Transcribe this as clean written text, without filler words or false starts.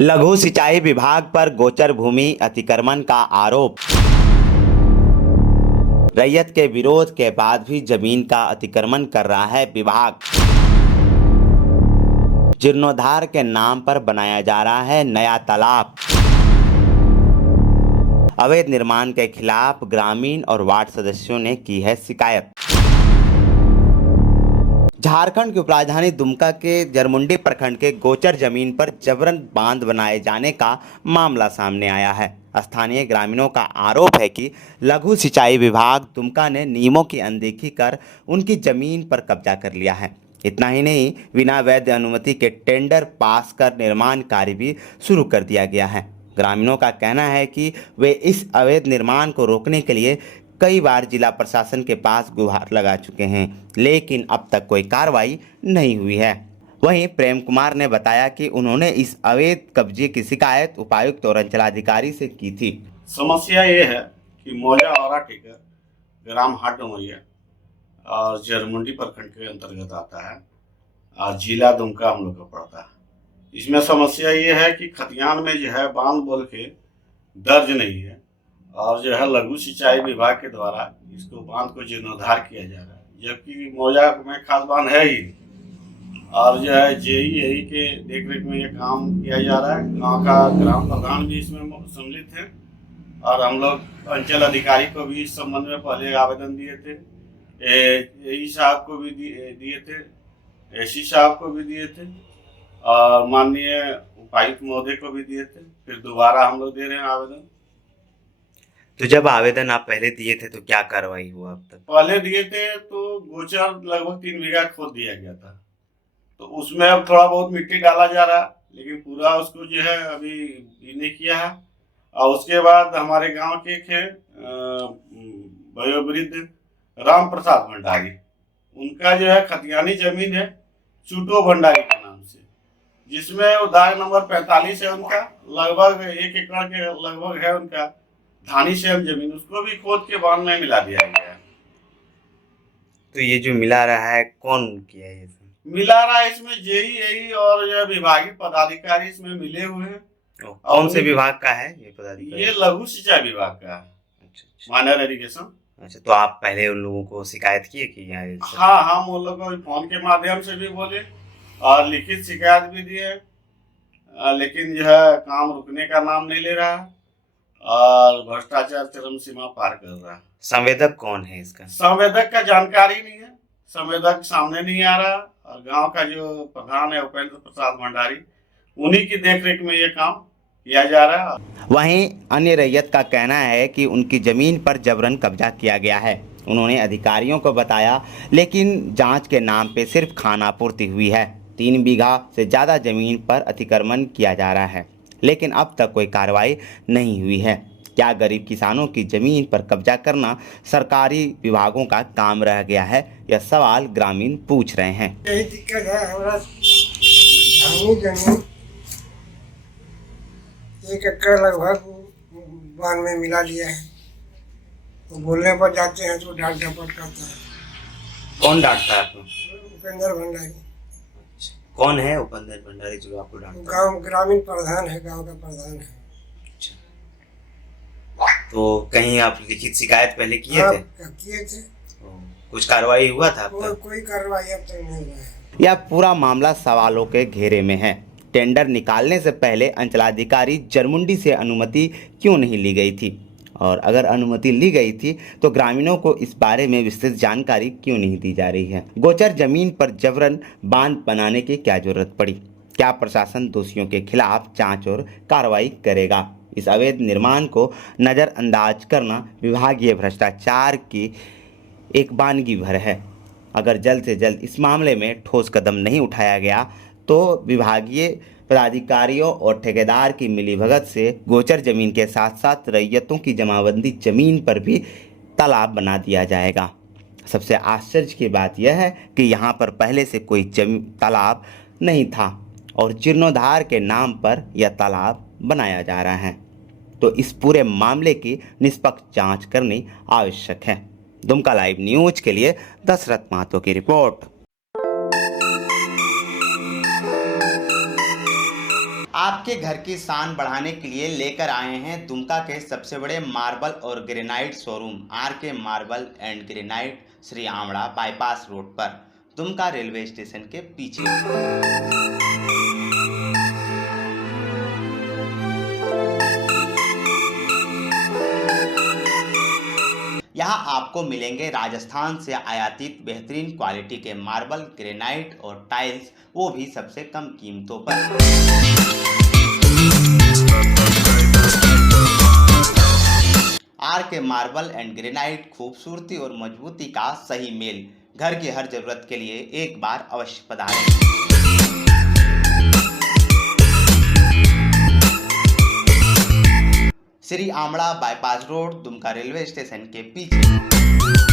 लघु सिंचाई विभाग पर गोचर भूमि अतिक्रमण का आरोप। रैयत के विरोध के बाद भी जमीन का अतिक्रमण कर रहा है विभाग। जीर्णोद्धार के नाम पर बनाया जा रहा है नया तालाब। अवैध निर्माण के खिलाफ ग्रामीण और वार्ड सदस्यों ने की है शिकायत। झारखंड की उपराजधानी दुमका के जरमुंडी प्रखंड के गोचर जमीन पर जबरन बांध बनाए जाने का मामला सामने आया है। स्थानीय ग्रामीणों का आरोप है कि लघु सिंचाई विभाग दुमका ने नियमों की अनदेखी कर उनकी जमीन पर कब्जा कर लिया है। इतना ही नहीं, बिना वैध अनुमति के टेंडर पास कर निर्माण कार्य भी शुरू कर दिया गया है। ग्रामीणों का कहना है कि वे इस अवैध निर्माण को रोकने के लिए कई बार जिला प्रशासन के पास गुहार लगा चुके हैं, लेकिन अब तक कोई कार्रवाई नहीं हुई है। वहीं प्रेम कुमार ने बताया कि उन्होंने इस अवैध कब्जे की शिकायत उपायुक्त और अंचलाधिकारी से की थी। समस्या ये है कि मौजा और टेकर ग्राम हाट डुमरिया और जरमुंडी प्रखंड के अंतर्गत आता है और जिला दुमका हम लोग का पड़ता है। इसमें समस्या ये है कि खतियान में जो है बांध बोल के दर्ज नहीं है और जो है लघु सिंचाई विभाग के द्वारा इसको बांध को जीर्णोद्धार किया जा रहा है, जबकि मौजा में खास बांध है ही नहीं। और जो है जेई के देखरेख में ये काम किया जा रहा है। गाँव का ग्राम प्रधान भी इसमें सम्मिलित है और हम लोग अंचल अधिकारी को भी इस संबंध में पहले आवेदन दिए थे। एई साहब को भी दिए थे, एसी साहब को भी दिए थे और माननीय उपायुक्त महोदय को भी दिए थे। फिर दोबारा हम लोग दे रहे हैं आवेदन। तो जब आवेदन आप पहले दिए थे तो क्या कार्रवाई हुआ अब तक? पहले दिए थे तो गोचर लगभग 3 बीघा खोद दिया गया था, तो उसमें अब थोड़ा बहुत मिट्टी डाला जा रहा, लेकिन पूरा उसको जो है अभी नहीं किया है। और उसके बाद हमारे गांव के वयोवृद्ध राम प्रसाद भंडारी, उनका जो है खतियानी जमीन है चूटो भंडारी के नाम से, जिसमें उदाहरण नंबर 45 है उनका, लगभग 1 एकड़ के लगभग है उनका धानी सेम जमीन, उसको भी खोद के बांध में मिला दिया गया है। तो ये जो मिला रहा है कौन किया है? मिला रहा है इसमें जेई और यह विभागीय पदाधिकारी इसमें मिले हुए हैं। कौन से विभाग का है ये पदाधिकारी? ये लघु सिंचाई विभाग का है। अच्छा। Minor irrigation. अच्छा, तो आप पहले उन लोगों को शिकायत किए कि यहाँ? हाँ, हम उन लोगों को फोन के माध्यम से भी बोले और लिखित शिकायत भी दिए, लेकिन जो है काम रुकने का नाम नहीं ले रहा है और भ्रष्टाचार चरम सीमा पार कर रहा है। संवेदक कौन है इसका? संवेदक का जानकारी नहीं है, संवेदक सामने नहीं आ रहा और गांव का जो प्रधान है उपेंद्र प्रसाद भंडारी, उन्हीं की देखरेख में ये काम किया जा रहा है। वहीं अन्य रैयत का कहना है कि उनकी जमीन पर जबरन कब्जा किया गया है। उन्होंने अधिकारियों को बताया, लेकिन जांच के नाम पे सिर्फ खानापूर्ति हुई है। 3 बीघा से ज़्यादा जमीन पर अतिक्रमण किया जा रहा है, लेकिन अब तक कोई कार्रवाई नहीं हुई है। क्या गरीब किसानों की जमीन पर कब्जा करना सरकारी विभागों का काम रह गया है? यह सवाल ग्रामीण पूछ रहे हैं। यही दिक्कत है, हमारा जमीन 1 एकड़ लगभग बांध में मिला लिया है। तो बोलने पर जाते हैं तो डांट डपट करता है। कौन डांटता है आपको? उपेंद्र भंडारी। कौन है उपेंद्र भंडारी जो आपको डांटता है? गांव ग्रामीण प्रधान है, गांव का प्रधान है। तो कहीं आप लिखित शिकायत पहले किए थे? किए थे। कुछ कार्रवाई हुआ था अब तक? कोई कार्रवाई अब तक नहीं हुआ है। यह पूरा मामला सवालों के घेरे में है। टेंडर निकालने से पहले अंचलाधिकारी जरमुंडी से अनुमति क्यों नहीं ली गई थी, और अगर अनुमति ली गई थी तो ग्रामीणों को इस बारे में विस्तृत जानकारी क्यों नहीं दी जा रही है? गोचर जमीन पर जबरन बांध बनाने की क्या जरूरत पड़ी? क्या प्रशासन दोषियों के खिलाफ जांच और कार्रवाई करेगा? इस अवैध निर्माण को नज़रअंदाज करना विभागीय भ्रष्टाचार की एक वानगी भर है। अगर जल्द से जल्द इस मामले में ठोस कदम नहीं उठाया गया तो विभागीय पदाधिकारियों और ठेकेदार की मिलीभगत से गोचर जमीन के साथ साथ रैयतों की जमाबंदी जमीन पर भी तालाब बना दिया जाएगा। सबसे आश्चर्य की बात यह है कि यहाँ पर पहले से कोई तालाब नहीं था और जीर्णोद्धार के नाम पर यह तालाब बनाया जा रहा है। तो इस पूरे मामले की निष्पक्ष जांच करनी आवश्यक है। दुमका लाइव न्यूज के लिए दशरथ महतो की रिपोर्ट। आपके घर की शान बढ़ाने के लिए लेकर आए हैं दुमका के सबसे बड़े मार्बल और granite showroom R K marble and granite, Shri Amda bypass road पर, दुमका रेलवे स्टेशन के पीछे। यहाँ आपको मिलेंगे राजस्थान से आयातित बेहतरीन क्वालिटी के मार्बल, ग्रेनाइट और टाइल्स, वो भी सबसे कम कीमतों पर। Are K marble and granite, खूबसूरती और मजबूती का सही मेल। घर की हर जरूरत के लिए एक बार अवश्य पधारें। Shri Amda bypass road, Dumka railway station के पीछे।